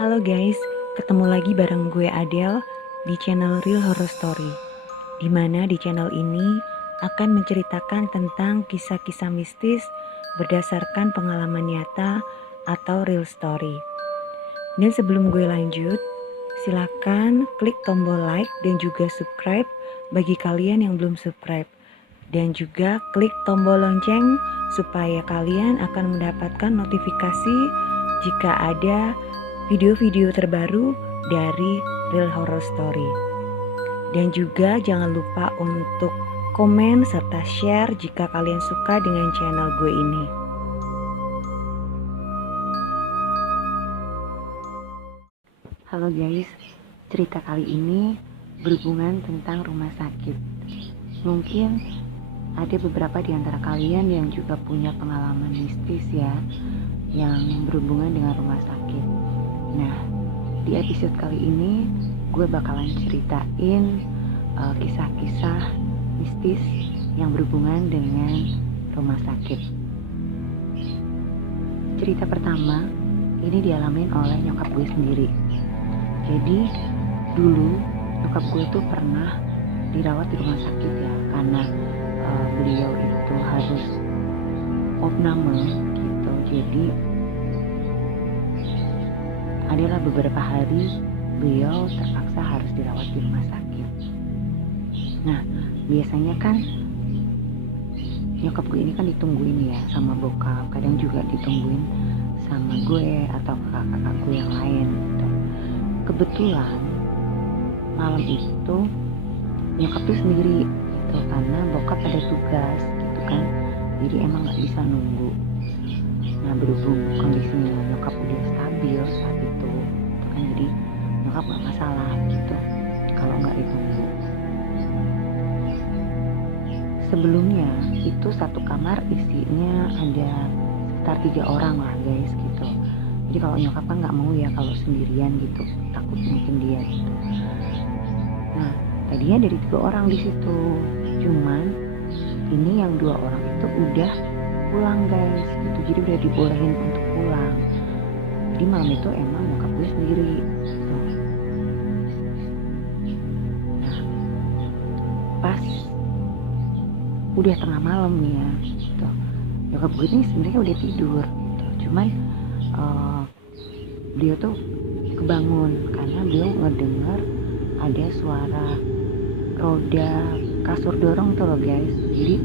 Halo guys, ketemu lagi bareng gue Adele di channel Real Horror Story. Dimana di channel ini akan menceritakan tentang kisah-kisah mistis berdasarkan pengalaman nyata atau real story. Dan sebelum gue lanjut, silakan klik tombol like dan juga subscribe bagi kalian yang belum subscribe. Dan juga klik tombol lonceng supaya kalian akan mendapatkan notifikasi jika ada video-video terbaru dari Real Horror Story. Dan juga jangan lupa untuk komen serta share jika kalian suka dengan channel gue ini. Halo guys, cerita kali ini berhubungan tentang rumah sakit. Mungkin ada beberapa di antara kalian yang juga punya pengalaman mistis ya, yang berhubungan dengan rumah sakit. Nah, di episode kali ini gue bakalan ceritain kisah-kisah mistis yang berhubungan dengan rumah sakit. Cerita pertama ini dialamin oleh nyokap gue sendiri. Jadi dulu nyokap gue tuh pernah dirawat di rumah sakit ya, karena beliau itu harus opname gitu. Jadi adalah beberapa hari beliau terpaksa harus dirawat di rumah sakit. Nah, biasanya kan nyokap gue ini kan ditungguin ya sama bokap, kadang juga ditungguin sama gue atau kakak-kakak gue yang lain gitu. Kebetulan malam itu nyokap tuh sendiri gitu, karena bokap ada tugas gitu kan, jadi emang gak bisa nunggu. Nah, berhubung kondisinya nyokap udah stabil saat itu kan, jadi nyokap gak masalah gitu kalau gak ditunggu. Sebelumnya itu satu kamar isinya ada sekitar 3 orang lah guys gitu. Jadi kalau nyokap kan gak mau ya kalau sendirian gitu, takut mungkin dia gitu. Nah, tadinya dari 3 orang di situ, cuman ini yang 2 orang itu udah pulang guys gitu, jadi udah dibolehin untuk pulang. Jadi malam itu emang nyokap gue sendiri gitu. Nah, pas udah tengah malam nih ya gitu, nyokap gue ini sebenarnya udah tidur gitu, cuman beliau tuh kebangun karena beliau ngedengar ada suara roda kasur dorong tuh loh guys. Jadi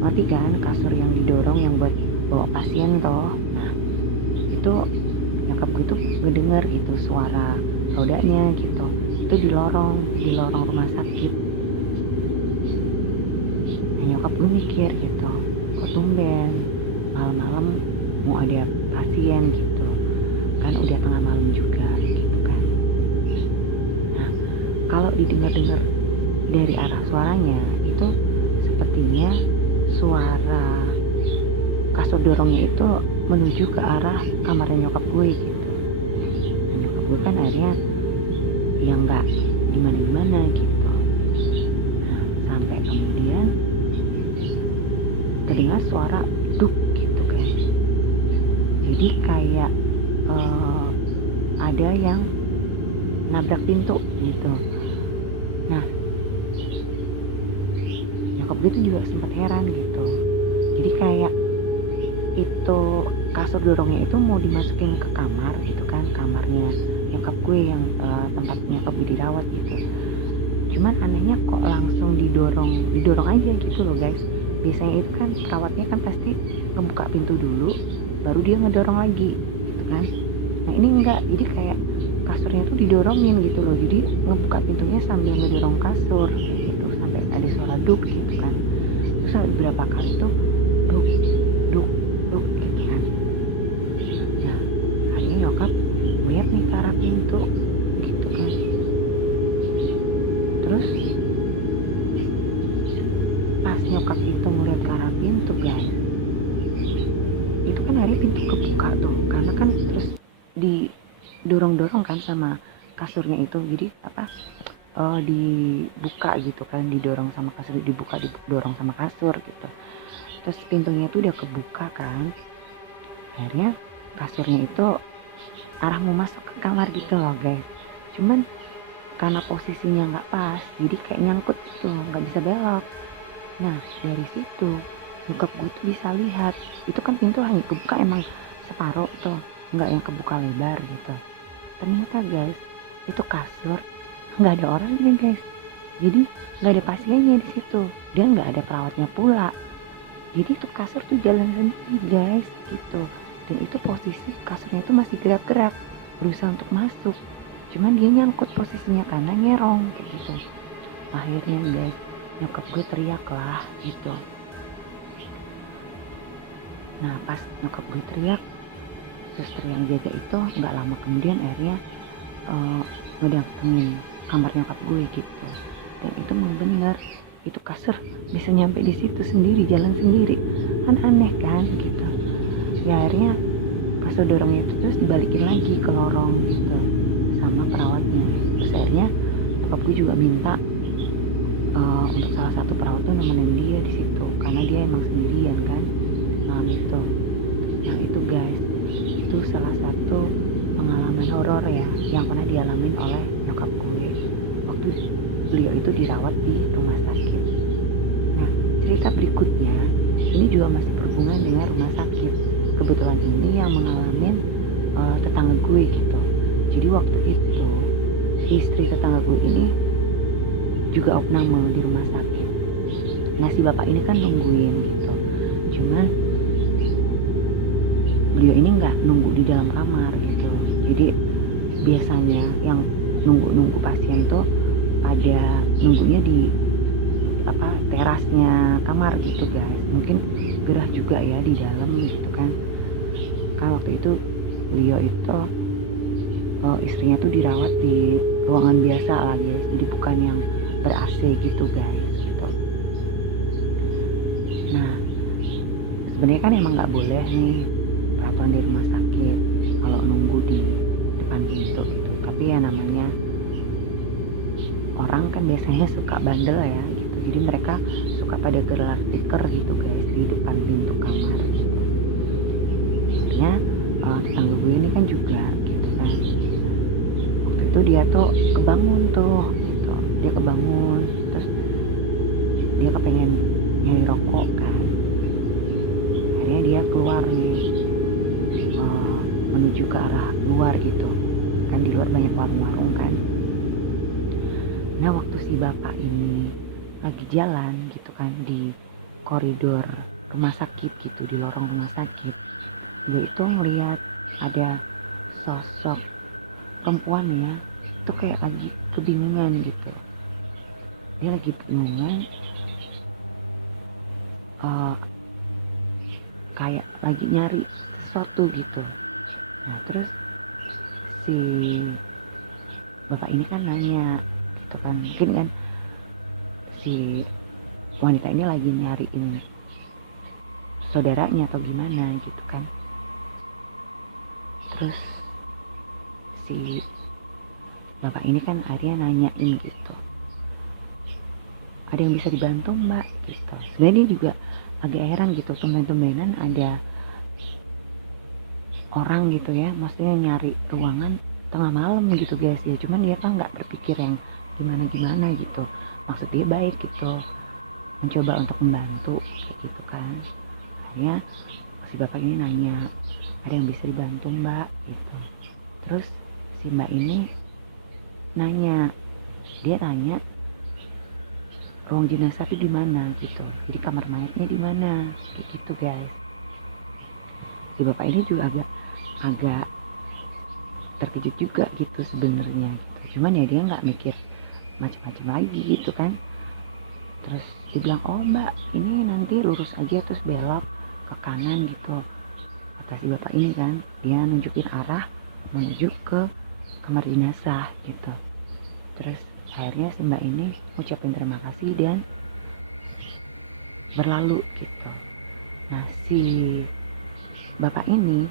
ngerti kan kasur yang didorong yang buat bawa pasien toh. Nah, itu nyokap gue tuh ngedenger gitu suara rodanya gitu. Itu di lorong rumah sakit. Nah, nyokap gue mikir gitu, kok tumben malam-malam mau ada pasien gitu kan, udah tengah malam juga gitu kan. Nah, kalau didengar-dengar dari arah suaranya itu sepertinya suara kasur dorongnya itu menuju ke arah kamarnya nyokap gue gitu. Nah, nyokap gue kan akhirnya ya nggak gimana-gimana gitu. Nah, sampai kemudian terdengar suara duk gitu kan. Jadi kayak ada yang nabrak pintu gitu. Nah, nyokap gue tuh juga sempat heran gitu. Jadi kayak itu kasur dorongnya itu mau dimasukin ke kamar gitu kan, kamarnya nyokap gue yang tempat nyokap gue dirawat gitu. Cuman anehnya kok langsung didorong aja gitu loh guys. Biasanya itu kan perawatnya kan pasti ngebuka pintu dulu baru dia ngedorong lagi gitu kan. Nah, ini enggak, jadi kayak kasurnya tuh didorongin gitu loh, jadi ngebuka pintunya sambil ngedorong kasur gitu, sampai ada suara duk gitu kan. Terus beberapa kali tuh duk duk duk gitu kan. Nah, akhirnya nyokap lihat nih ke arah pintu gitu kan. Terus pas nyokap itu ngeliat ke arah pintu guys, itu kan akhirnya pintu kebuka tuh, karena kan terus didorong-dorong kan sama kasurnya itu, jadi dibuka gitu kan, didorong sama kasur, didorong sama kasur gitu. Terus pintunya itu udah kebuka kan, akhirnya kasurnya itu arah mau masuk ke kamar gitu loh guys. Cuman karena posisinya nggak pas, jadi kayak nyangkut gitu, nggak bisa belok. Nah dari situ nyokap gue tuh bisa lihat, itu kan pintu hanya kebuka emang separuh tuh, nggak yang kebuka lebar gitu. Ternyata guys, itu kasur nggak ada orangnya guys. Jadi nggak ada pasiennya di situ, dia nggak ada perawatnya pula. Jadi itu kasur tuh jalan sendiri guys gitu. Dan itu posisi kasurnya itu masih gerak-gerak, berusaha untuk masuk. Cuman dia nyangkut posisinya karena nyerong kayak gitu. Akhirnya guys, nyokap gue teriak lah gitu. Nah pas nyokap gue teriak, suster yang jaga itu nggak lama kemudian akhirnya ngedatengin kamar nyokap gue gitu. Dan itu memang bener, itu kasur bisa nyampe di situ sendiri, jalan sendiri, kan aneh kan gitu. Ya akhirnya kasur dorongnya itu terus dibalikin lagi ke lorong gitu sama perawatnya. Terus akhirnya nyokap gue juga minta untuk salah satu perawat tuh nemenin dia di situ karena dia emang sendirian kan malam itu. Nah itu guys, itu salah satu pengalaman horor ya yang pernah dialamin oleh nyokap gue waktu beliau itu dirawat di rumah sakit. Nah cerita berikutnya ini juga masih berhubungan dengan rumah sakit. Kebetulan ini yang mengalami tetangga gue gitu. Jadi waktu itu istri tetangga gue ini juga opname di rumah sakit. Nah si bapak ini kan nungguin gitu, cuman beliau ini nggak nunggu di dalam kamar gitu. Jadi biasanya yang nunggu pasien tuh pada nunggunya di terasnya kamar gitu guys. Mungkin gerah juga ya di dalam gitu kan. Kan waktu itu beliau itu istrinya tuh dirawat di ruangan biasa lah guys, jadi bukan yang ber-AC gitu guys gitu. Nah sebenarnya kan emang nggak boleh nih peraturan di rumah sakit kalau nunggu di depan pintu gitu, tapi ya namanya orang kan biasanya suka bandel ya gitu, jadi mereka suka pada gelar stiker gitu guys di depan pintu kamar gitu. Akhirnya tetangga gue ini kan juga gitu kan, waktu itu dia tuh kebangun tuh gitu, dia kebangun terus dia kepengen nyari rokok kan. Akhirnya dia keluar nih menuju ke arah luar gitu kan, di luar banyak warung-warung kan. Nah waktu si bapak ini lagi jalan gitu kan di koridor rumah sakit gitu, di lorong rumah sakit, gue itu ngeliat ada sosok perempuan ya, itu kayak lagi kebingungan gitu. Dia lagi bingungan, kayak lagi nyari sesuatu gitu. Nah terus si bapak ini kan nanya gitu kan, mungkin kan si wanita ini lagi nyariin saudaranya atau gimana gitu kan. Terus si bapak ini kan akhirnya nanyain gitu, ada yang bisa dibantu mbak gitu. Sebenarnya dia juga agak heran gitu, tumben-tumbenan ada orang gitu ya, maksudnya nyari ruangan tengah malam gitu guys ya. Cuman dia kan nggak berpikir yang gimana-gimana gitu, maksud dia baik gitu, mencoba untuk membantu kayak gitu kan. Akhirnya si bapak ini nanya, ada yang bisa dibantu mbak gitu. Terus si mbak ini nanya, dia tanya ruang jenazah itu di mana gitu, jadi kamar mayatnya di mana kayak gitu guys. Si bapak ini juga agak terkejut juga gitu sebenarnya gitu. Cuman ya dia nggak mikir macam-macam lagi gitu kan. Terus dia bilang, oh mbak ini nanti lurus aja terus belok ke kanan gitu, kata si bapak ini kan. Dia nunjukin arah menuju ke kamar jenazah gitu. Terus akhirnya si mbak ini ngucapin terima kasih dan berlalu gitu. Nah si bapak ini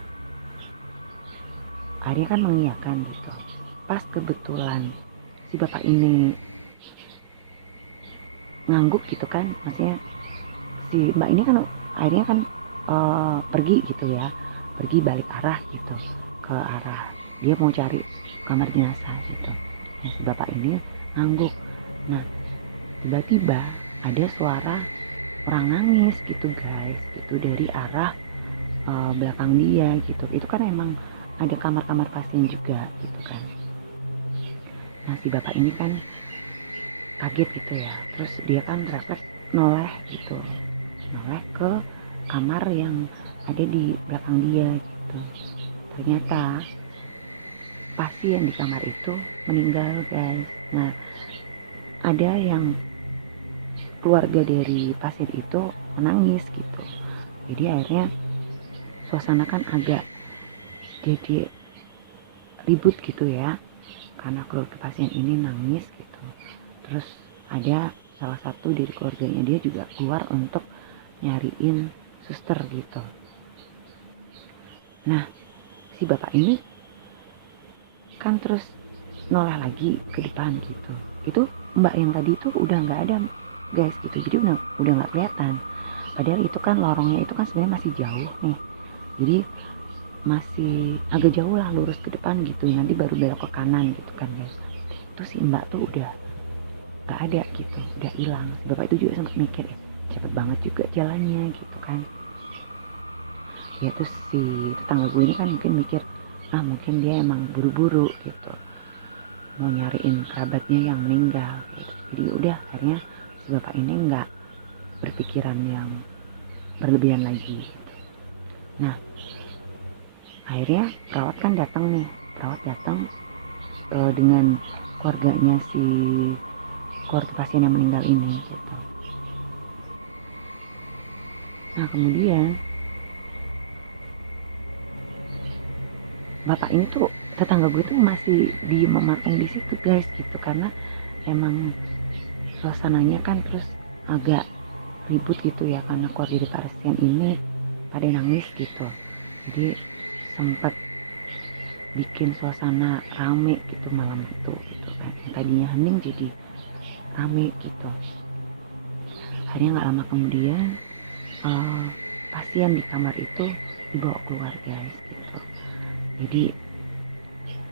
akhirnya kan mengiyakan gitu. Pas kebetulan si bapak ini ngangguk gitu kan, maksudnya si mbak ini kan akhirnya kan pergi gitu ya, pergi balik arah gitu ke arah dia mau cari kamar jenazah gitu. Nah, si bapak ini ngangguk. Nah, tiba-tiba ada suara orang nangis gitu guys, gitu dari arah belakang dia gitu. Itu kan emang ada kamar-kamar pasien juga gitu kan. Nah, si bapak ini kan kaget gitu ya, terus dia kan refleks noleh gitu, noleh ke kamar yang ada di belakang dia gitu. Ternyata pasien di kamar itu meninggal guys. Nah, ada yang keluarga dari pasien itu menangis gitu. Jadi akhirnya suasana kan agak jadi ribut gitu ya, karena keluarga pasien ini nangis gitu. Terus ada salah satu dari keluarganya dia juga keluar untuk nyariin suster gitu. Nah, si bapak ini kan terus noleh lagi ke depan gitu. Itu mbak yang tadi itu udah nggak ada guys gitu, jadi udah nggak kelihatan. Padahal itu kan lorongnya itu kan sebenarnya masih jauh nih, jadi masih agak jauh lah lurus ke depan gitu, nanti baru belok ke kanan gitu kan guys. Itu si mbak tuh udah nggak ada gitu, udah hilang. Si bapak itu juga sempat mikir ya, cepet banget juga jalannya gitu kan ya. Terus si tetangga gue ini kan mungkin mikir, mungkin dia emang buru-buru gitu, mau nyariin kerabatnya yang meninggal gitu. Jadi udah akhirnya si bapak ini nggak berpikiran yang berlebihan lagi gitu. Nah, akhirnya perawat kan datang nih, perawat datang dengan keluarganya si keluarga pasien yang meninggal ini gitu. Nah, kemudian bapak ini tuh, tetangga gue tuh masih diem mematung di situ guys gitu, karena emang suasananya kan terus agak ribut gitu ya, karena keluarga dari pasien ini pada nangis gitu. Jadi sempat bikin suasana rame gitu malam itu gitu kan, yang tadinya hening jadi rame gitu. Akhirnya nggak lama kemudian pasien di kamar itu dibawa keluar guys gitu. Jadi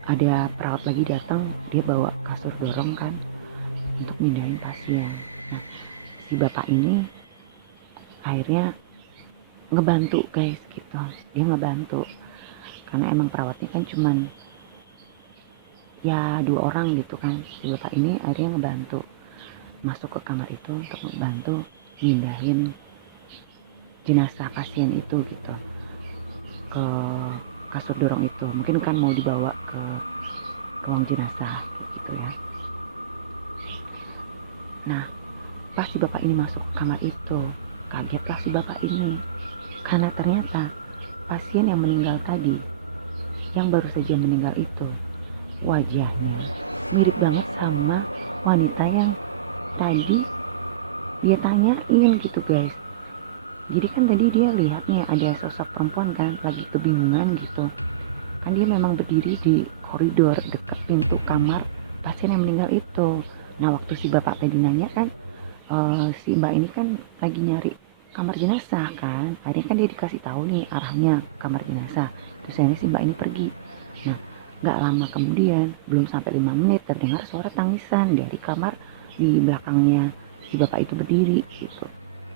ada perawat lagi datang, dia bawa kasur dorong kan untuk mindahin pasien. Nah, si bapak ini akhirnya ngebantu guys gitu, dia ngebantu karena emang perawatnya kan cuman ya 2 orang gitu kan. Si bapak ini akhirnya ngebantu masuk ke kamar itu untuk ngebantu mindahin jenazah pasien itu gitu ke kasur dorong itu. Mungkin kan mau dibawa ke ruang jenazah gitu ya. Nah, pas si bapak ini masuk ke kamar itu, kagetlah si bapak ini karena ternyata pasien yang meninggal tadi, yang baru saja meninggal itu, wajahnya mirip banget sama wanita yang tadi dia tanyain gitu guys. Jadi kan tadi dia lihatnya ada sosok perempuan kan lagi kebingungan gitu kan, dia memang berdiri di koridor dekat pintu kamar pasien yang meninggal itu. Nah, waktu si bapak tadi nanya kan, si mbak ini kan lagi nyari kamar jenazah kan, akhirnya kan dia dikasih tahu nih arahnya kamar jenazah. Terus akhirnya si mbak ini pergi. Nah, gak lama kemudian, belum sampai 5 menit, terdengar suara tangisan dari kamar di belakangnya si bapak itu berdiri gitu.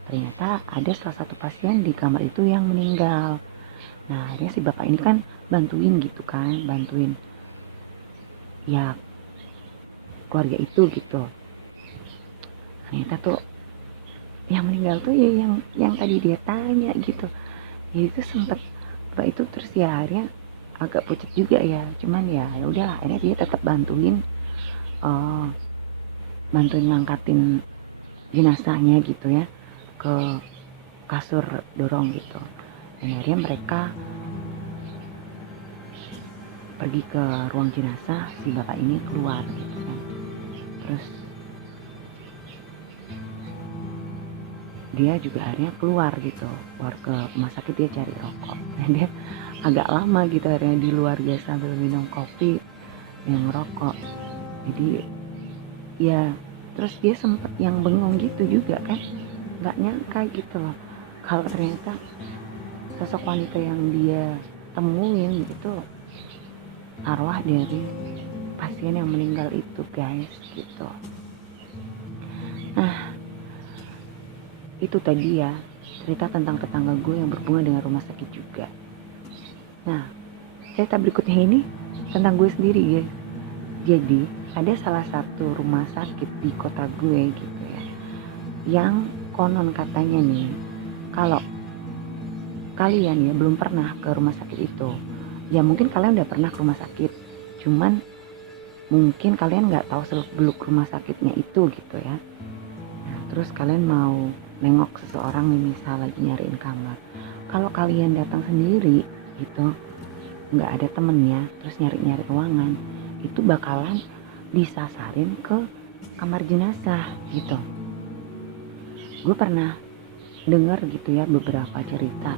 Ternyata ada salah satu pasien di kamar itu yang meninggal. Nah, akhirnya si bapak ini kan bantuin gitu kan, bantuin ya keluarga itu gitu. Ternyata tuh yang meninggal tuh ya yang tadi dia tanya gitu. Jadi itu sempet bapak itu terus ya akhirnya agak pucat juga ya, cuman ya udah akhirnya dia tetap bantuin ngangkatin jenazahnya gitu ya ke kasur dorong gitu. Dan akhirnya mereka pergi ke ruang jenazah, si bapak ini keluar gitu kan. Terus dia juga akhirnya keluar gitu, keluar ke rumah sakit, dia cari rokok. Dan dia agak lama gitu akhirnya di luar dia sambil minum kopi yang ngerokok. Jadi ya terus dia sempet yang bengong gitu juga kan, nggak nyangka gitu loh kalau ternyata sosok wanita yang dia temuin gitu arwah dari pasien yang meninggal itu guys gitu. Nah itu tadi ya cerita tentang tetangga gue yang berhubungan dengan rumah sakit juga. Nah cerita berikutnya ini tentang gue sendiri guys. Jadi ada salah satu rumah sakit di kota gue gitu ya, yang konon katanya nih, kalau kalian ya belum pernah ke rumah sakit itu, ya mungkin kalian udah pernah ke rumah sakit, cuman mungkin kalian nggak tahu seluk-beluk rumah sakitnya itu gitu ya. Nah, terus kalian mau nengok seseorang nih, misal lagi nyariin kamar. Kalau kalian datang sendiri gitu, nggak ada temennya, terus nyari-nyari ruangan, itu bakalan disasarin ke kamar jenazah gitu. Gue pernah dengar gitu ya beberapa cerita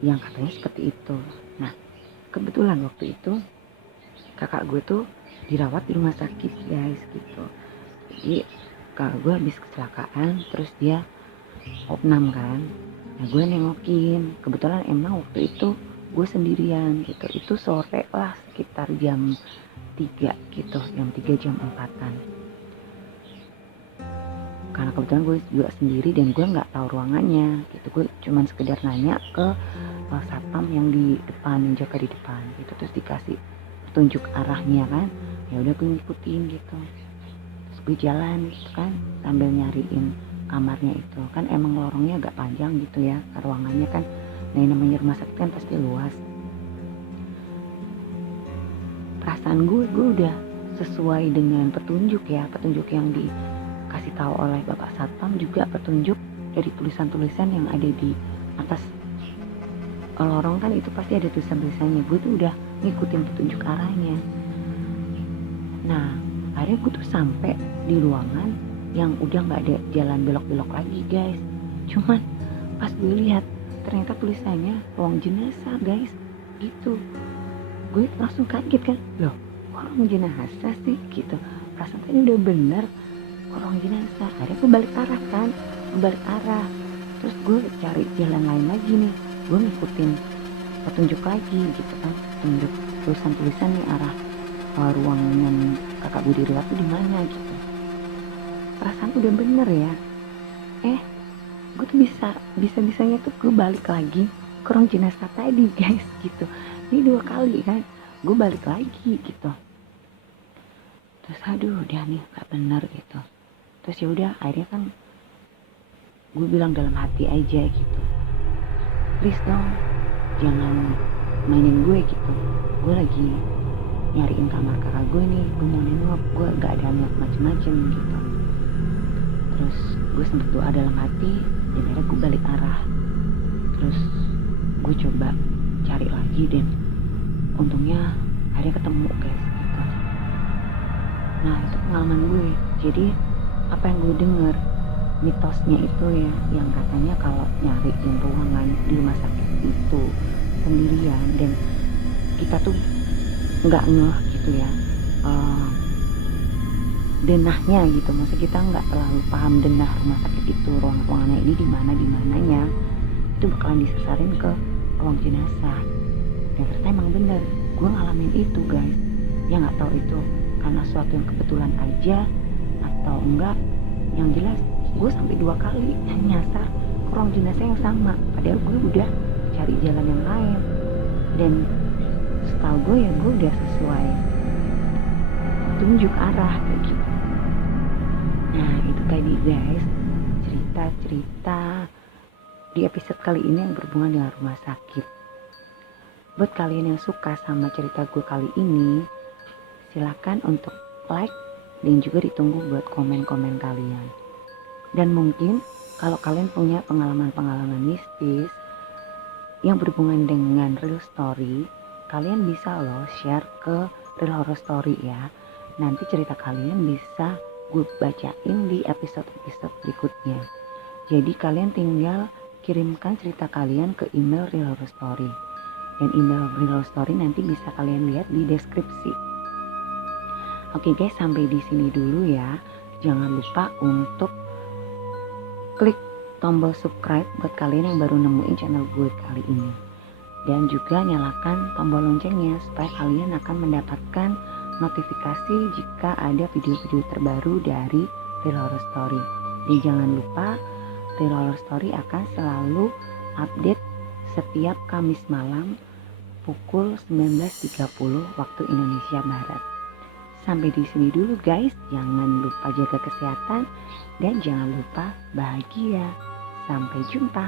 yang katanya seperti itu. Nah kebetulan waktu itu kakak gue tuh dirawat di rumah sakit guys gitu. Jadi kakak gue habis kecelakaan, terus dia opnam kan. Nah gue nengokin, kebetulan emang waktu itu gue sendirian gitu. Itu sore lah sekitar jam 3 gitu, jam 3 jam 4-an. Karena kebetulan gue juga sendiri dan gue nggak tahu ruangannya gitu. Gue cuman sekedar nanya ke satpam yang di depan, yang jaga di depan gitu, terus dikasih petunjuk arahnya kan. Ya udah gue ngikutin gitu, terus gue jalan gitu kan sambil nyariin kamarnya itu kan. Emang lorongnya agak panjang gitu ya ruangannya kan. Nah namanya rumah sakit kan pasti luas. Perasaan gue udah sesuai dengan petunjuk ya, petunjuk yang dikasih tahu oleh bapak satpam, juga petunjuk dari tulisan-tulisan yang ada di atas lorong kan, itu pasti ada tulisan-tulisannya. Gue tuh udah ngikutin petunjuk arahnya. Nah akhirnya gue tuh sampai di ruangan yang udah nggak ada jalan belok-belok lagi guys. Cuman pas gue lihat ternyata tulisannya ruang jenazah guys gitu. Gue langsung kaget kan, loh kok ruang jenazah sih gitu, perasaan tadi udah bener ruang jenazah. Akhirnya gue balik arah kan, terus gue cari jalan lain lagi nih. Gue ngikutin petunjuk lagi gitu kan, petunjuk tulisan-tulisan nih arah ruangan kakak gue dirawat tuh di mana gitu. Perasaan udah bener ya, gue tuh bisa-bisanya tuh gue balik lagi ke ruang jenazah tadi guys gitu. Ini 2 kali kan gue balik lagi gitu. Terus aduh udah nih gak bener gitu. Terus ya udah akhirnya kan gue bilang dalam hati aja gitu, please dong jangan mainin gue gitu. Gue lagi nyariin kamar kakak gue nih, gue mau nengok, gue gak ada niat macem-macem gitu. Terus gue sempet doa dalam hati dan akhirnya gue balik arah. Terus gue coba cari lagi dan untungnya akhirnya ketemu guys gitu. Nah itu pengalaman gue. Jadi apa yang gue denger, mitosnya itu ya, yang katanya kalau nyariin ruangan di rumah sakit itu sendirian dan kita tuh nggak ngeh gitu ya denahnya gitu, maksud kita nggak terlalu paham denah rumah sakit itu, ruangannya ini di mananya, itu bakalan disasarin ke ruang jenazah. Dan ternyata emang bener, gue ngalamin itu guys. Ya nggak tahu itu karena suatu yang kebetulan aja atau enggak, yang jelas gue sampai 2 kali nyasar ke ruang jenazah yang sama, padahal gue udah cari jalan yang lain. Dan setahu gue ya gue udah sesuai tunjuk arah kayak gitu. Nah itu tadi guys cerita-cerita di episode kali ini yang berhubungan dengan rumah sakit. Buat kalian yang suka sama cerita gue kali ini, silakan untuk like dan juga ditunggu buat komen-komen kalian. Dan mungkin kalau kalian punya pengalaman-pengalaman mistis yang berhubungan dengan real story, kalian bisa loh share ke Real Horror Story ya. Nanti cerita kalian bisa gue bacain di episode-episode berikutnya. Jadi kalian tinggal kirimkan cerita kalian ke email Real Horror Story. Dan email Real Horror Story nanti bisa kalian lihat di deskripsi. Oke guys, sampai di sini dulu ya. Jangan lupa untuk klik tombol subscribe buat kalian yang baru nemuin channel gue kali ini. dan juga nyalakan tombol loncengnya supaya kalian akan mendapatkan notifikasi jika ada video-video terbaru dari Real Horror Story. Dan jangan lupa Real Horror Story akan selalu update setiap Kamis malam pukul 19.30 waktu Indonesia Barat. Sampai di sini dulu guys, jangan lupa jaga kesehatan dan jangan lupa bahagia. Sampai jumpa.